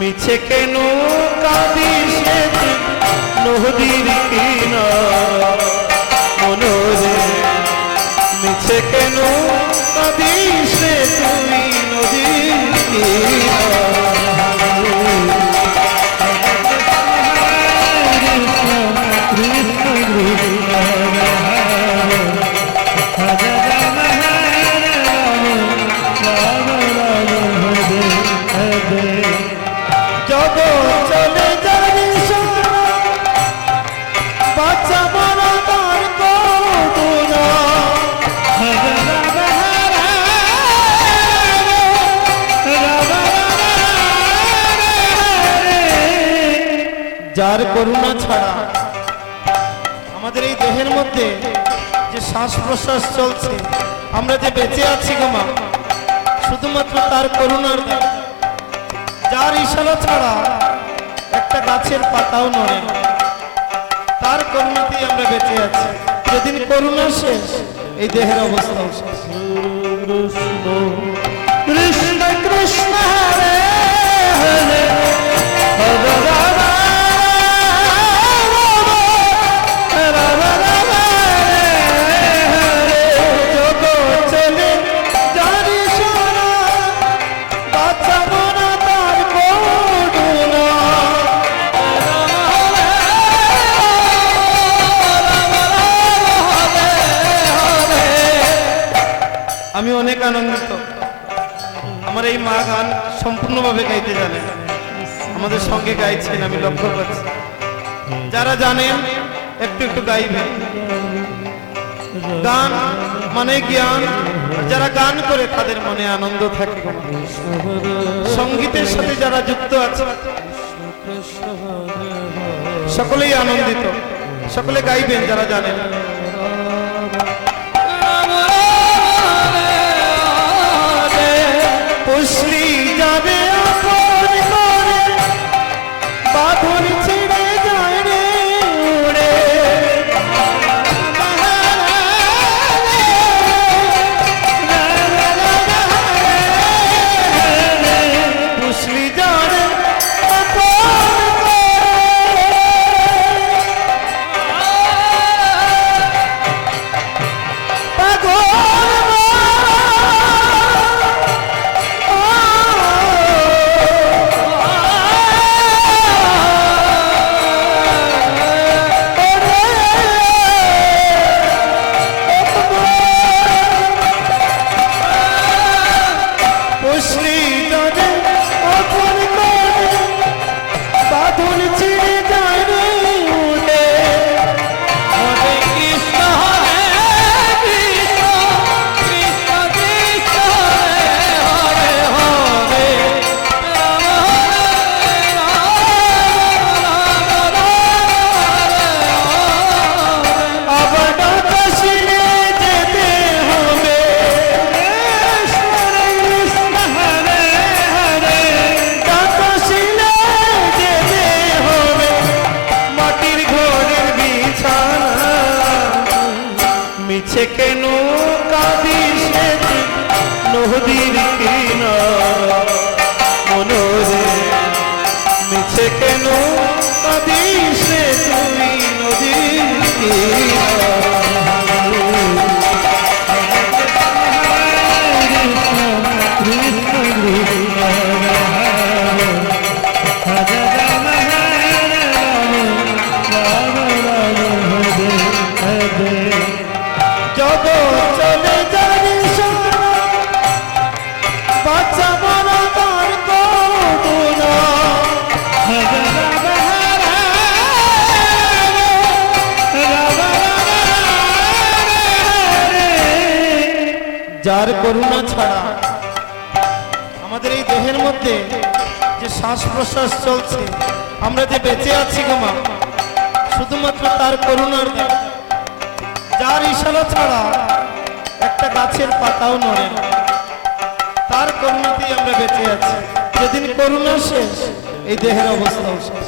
মিছে কেন কাঁদিস নদীর কিনারা? মনোরে মিছে কেন কাঁদিস যার করুণা ছাড়া। আমাদের এই দেহের মধ্যে যে শ্বাস প্রশ্বাস চলছে, আমরা যে বেঁচে আছি গোমা শুধুমাত্র তার করুণার যার ইশারা ছাড়া একটা গাছের পাতাও নড়ে। তার করুণাতেই আমরা বেঁচে আছি। যেদিন করুণা শেষ, এই দেহের অবস্থাও শেষ। আনন্দিত। আমার এই মা গান সম্পূর্ণভাবে গাইতে জানেন। আমাদের সঙ্গে গাইছেন, আমি লক্ষ্য করছি। যারা জানেন, একটু একটু গাইবেন গান মানে জ্ঞান। যারা গান করে, তাদের মনে আনন্দ থাকে। সঙ্গীতের সাথে যারা যুক্ত আছে, সকলেই আনন্দিত। সকলে গাইবেন, যারা জানেন। পুষলি যাবে যার করুণা ছাড়া আমাদের এই দেহের মধ্যে যে শ্বাস প্রশ্বাস চলছে আমরা যে বেঁচে আছি গোমা শুধুমাত্র তার করুণার। যার ইশারা ছাড়া একটা গাছের পাতাও নড়ে। তার করুণাতেই আমরা বেঁচে আছি যেদিন করুণা শেষ এই দেহের অবস্থাও শেষ।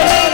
Hallelujah.